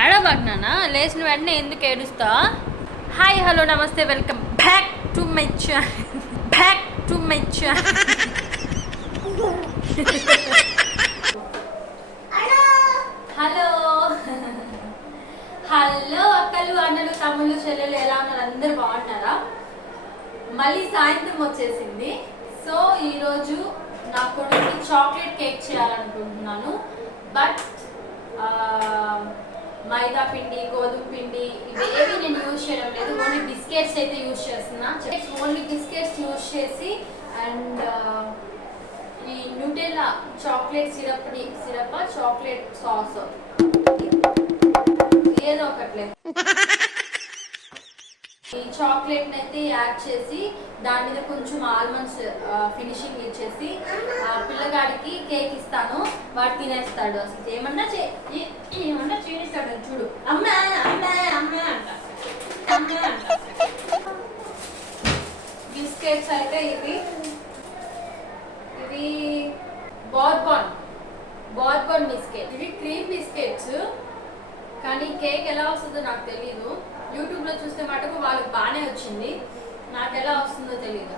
ఏడబాగ్నా లేచిన వెంటనే ఎందుకు ఏడుస్తా? హాయ్ హలో నమస్తే welcome back to my channel. Hello hello అక్కలు అన్నలు తమ్ముళ్ళు చెల్లెలు ఎలా ఉన్నారు? అందరు బాగున్నారా? మళ్ళీ సాయంత్రం వచ్చేసింది. సో ఈరోజు నా కొడుకు చాక్లెట్ కేక్ చేయాలనుకుంటున్నాను. బట్ మైదా పిండి, గోధుమ పిండి ఇవేవి నేను యూజ్ చేయడం లేదు. ఓన్లీ బిస్కెట్స్ అయితే యూజ్ చేస్తున్నా. ఓన్లీ బిస్కెట్స్ యూజ్ చేసి అండ్ ఈ Nutella chocolate syrup chocolate sauce ఏదో ఒకట్లే ఈ చాక్లెట్ అయితే యాడ్ చేసి దాని మీద కొంచెం ఆల్మండ్స్ ఫినిషింగ్ ఇచ్చేసి పిల్లగాడికి కేక్ ఇస్తాను. వాడు తినేస్తాడు. అసలు ఏమన్నా చేస్తాడు. చూడు అమ్మా అమ్మా అమ్మా అంట. బిస్కెట్స్ అయితే ఇవి బార్బన్ బిస్కెట్. ఇవి క్రీమ్ బిస్కెట్స్. కానీ కేక్ ఎలా వస్తుందో నాకు తెలీదు. యూట్యూబ్ లో చూస్తే మటుకు వాళ్ళకి బాగానే వచ్చింది. నాకు ఎలా వస్తుందో తెలీదు.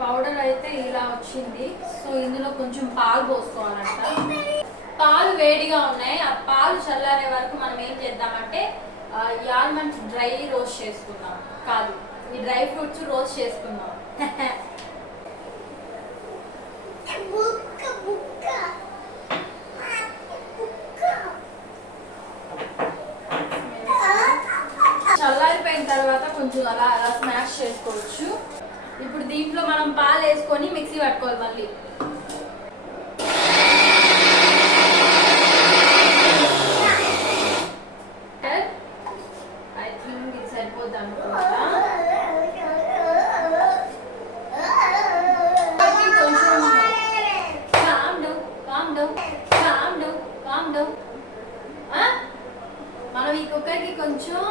పౌడర్ అయితే ఇలా వచ్చింది. సో ఇందులో కొంచెం పాలు పోసుకోవాలంట. పాలు వేడిగా ఉన్నాయి. ఆ పాలు చల్లారే వరకు మనం ఏం చేద్దామంటే ఈ ఆల్మండ్స్ డ్రై రోస్ట్ చేసుకుందాం. కాదు, ఈ డ్రై ఫ్రూట్స్ రోస్ట్ చేసుకుందాం. చల్లారిపోయిన తర్వాత కొంచెం అలా స్మాష్ చేసుకోవచ్చు. ఇప్పుడు దీంట్లో మనం పాలు వేసుకొని మిక్సీ పట్టుకోవాలి. మళ్ళీ ఐ థింక్ ఇది సరిపోద్ది అనుకుంటా. మనం ఈ కుక్కర్కి కొంచెం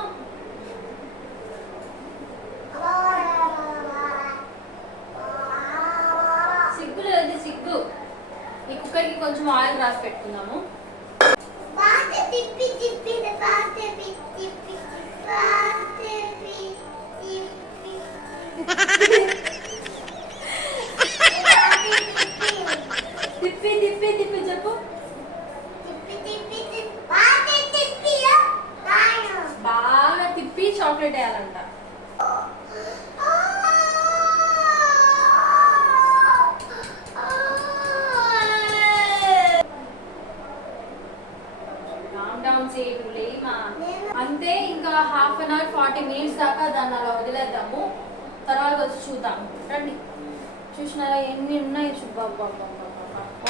ఈ కుక్కర్కి కొంచెం ఆయిల్ రాసి పెట్టుకుందాము. తిప్పి తిప్పి తిప్పి చెప్పు. బాగా తిప్పి చాక్లెట్ వేయాలంట. అంతే, ఇంకా హాఫ్ అన్ అవర్ 40 minutes దాకా దాన్ని అలా వదిలేద్దాము. తర్వాత వచ్చి చూద్దాం. రండి, చూసినారా ఎన్ని ఉన్నాయి?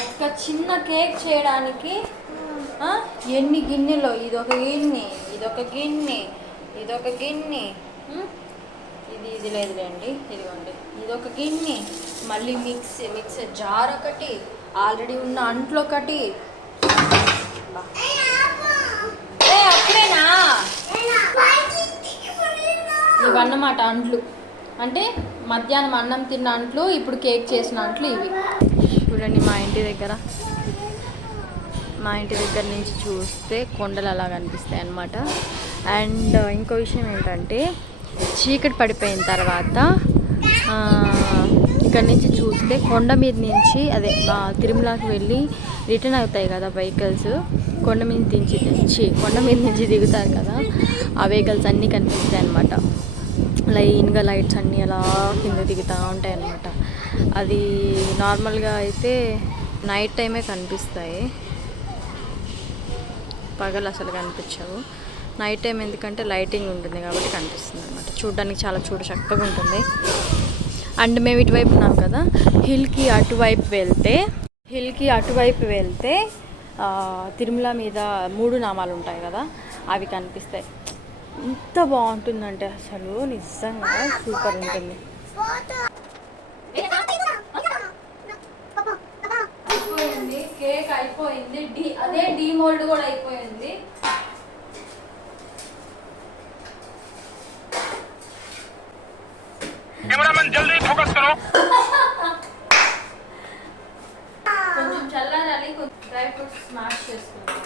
ఒక చిన్న కేక్ చేయడానికి ఎన్ని గిన్నెలో. ఇదొక గిన్నె, ఇదొక గిన్నె, ఇదొక గిన్నె, ఇది లేదులేండి, ఇదిగోండి ఇదొక గిన్నె, మళ్ళీ మిక్సర్ జార్ ఒకటి, ఆల్రెడీ ఉన్న అంట్లు ఒకటి. అట్లేనా ఇవన్నమాట అంట్లు. అంటే మధ్యాహ్నం అన్నం తిన్న అంట్లు, ఇప్పుడు కేక్ చేసిన అంట్లు ఇవి. చూడండి మా ఇంటి దగ్గర నుంచి చూస్తే కొండలు అలా కనిపిస్తాయి అన్నమాట. అండ్ ఇంకో విషయం ఏంటంటే చీకటి పడిపోయిన తర్వాత ఇక్కడ నుంచి చూస్తే కొండ మీద నుంచి అదే తిరుమలకి వెళ్ళి రిటర్న్ అవుతాయి కదా వెహికల్స్, కొండ మీద నుంచి దిగుతారు కదా, ఆ వెహికల్స్ అన్నీ కనిపిస్తాయి అన్నమాట. లైన్గా లైట్స్ అన్నీ అలా కింద దిగుతూ ఉంటాయి అన్నమాట. అది నార్మల్గా అయితే నైట్ టైమే కనిపిస్తాయి, పగలు అసలు కనిపించవు. నైట్ టైం ఎందుకంటే లైటింగ్ ఉంటుంది కాబట్టి కనిపిస్తుంది అనమాట. చూడడానికి చాలా చక్కగా ఉంటుంది. అండ్ మేము ఇటువైపు ఉన్నాం కదా, హిల్కి అటువైపు వెళ్తే తిరుమల మీద 3 నామాలు ఉంటాయి కదా, అవి కనిపిస్తాయి. ఎంత బాగుంటుందంటే అసలు నిజంగా సూపర్ ఉంటుంది. కేక్ అయిపోయింది, అదే డీమోల్డ్ కూడా అయిపోయింది. కొంచెం చల్లారాలి, కొంచెం డ్రై ఫ్రూట్స్ స్మాష్ చేసుకుంటాం.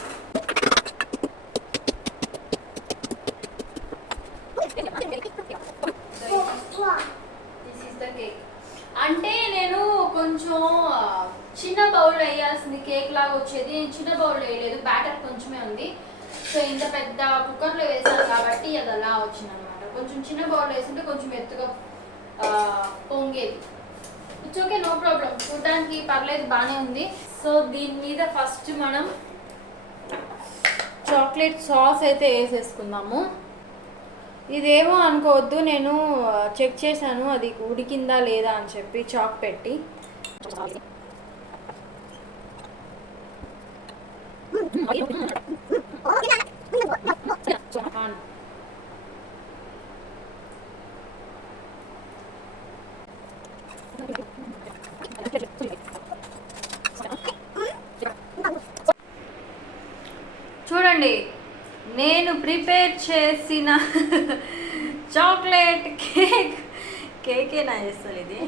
This is the cake. అంటే నేను కొంచెం చిన్న బౌల్ వేయాల్సింది, కేక్ లాగా వచ్చేది. నేను చిన్న బౌల్ వేయలేదు, బ్యాటర్ కొంచెమే ఉంది. సో ఇంత పెద్ద కుక్కర్లో వేసాను కాబట్టి అది అలా వచ్చింది అనమాట. కొంచెం చిన్న బౌల్ వేసింటే కొంచెం ఎత్తుగా పొంగేది. It's okay, no problem. చూడడానికి పర్లేదు, బాగానే ఉంది. సో దీని మీద ఫస్ట్ మనం చాక్లెట్ సాస్ అయితే వేసేసుకుందాము. ఇదేమో అనుకోవద్దు, నేను చెక్ చేశాను అది ఉడికిందా లేదా అని చెప్పి చాక్ పెట్టి. చూడండి, నేను ప్రిపేర్ చేసిన చాక్లెట్ కేకే నా చేస్తుంది ఇది.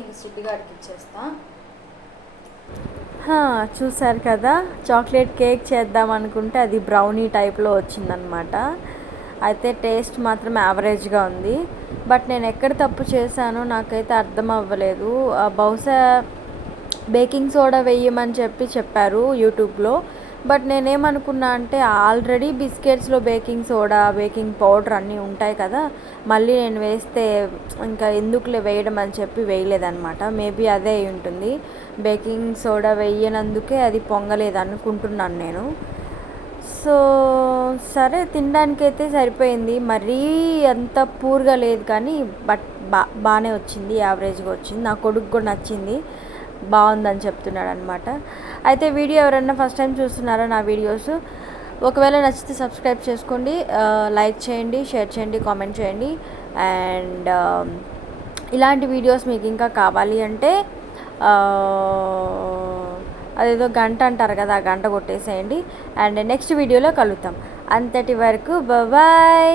ఇంక శుద్ధిగాడికి ఇచ్చేస్తా. చూసారు కదా, చాక్లెట్ కేక్ చేద్దాం అనుకుంటే అది బ్రౌనీ టైప్లో వచ్చిందనమాట. అయితే టేస్ట్ మాత్రం యావరేజ్గా ఉంది. బట్ నేను ఎక్కడ తప్పు చేశానో నాకైతే అర్థం అవ్వలేదు. బహుశా బేకింగ్ సోడా వేయమని చెప్పారు యూట్యూబ్లో. బట్ నేనేమనుకున్నా అంటే ఆల్రెడీ బిస్కెట్స్లో బేకింగ్ సోడా, బేకింగ్ పౌడర్ అన్నీ ఉంటాయి కదా, మళ్ళీ నేను వేస్తే ఇంకా ఎందుకులే వేయడం అని చెప్పి వేయలేదన్నమాట. మేబీ అదే అయి ఉంటుంది, బేకింగ్ సోడా వేయనందుకే అది పొంగలేదు అనుకుంటున్నాను నేను. సో సరే, తినడానికైతే సరిపోయింది. మరీ అంత పూర్గా లేదు కానీ బట్ బాగానే వచ్చింది, యావరేజ్గా వచ్చింది. నా కొడుకు కూడా నచ్చింది, బాగుందని చెప్తున్నాడు అనమాట. అయితే వీడియో ఎవరైనా ఫస్ట్ టైం చూస్తున్నారో నా వీడియోస్, ఒకవేళ నచ్చితే సబ్స్క్రైబ్ చేసుకోండి, లైక్ చేయండి, షేర్ చేయండి, కామెంట్ చేయండి. అండ్ ఇలాంటి వీడియోస్ మీకు ఇంకా కావాలి అంటే అదేదో గంట అంటారు కదా, ఆ గంట కొట్టేసేయండి. అండ్ నెక్స్ట్ వీడియోలో కలుద్దాం. అంతటి వరకు బాయ్.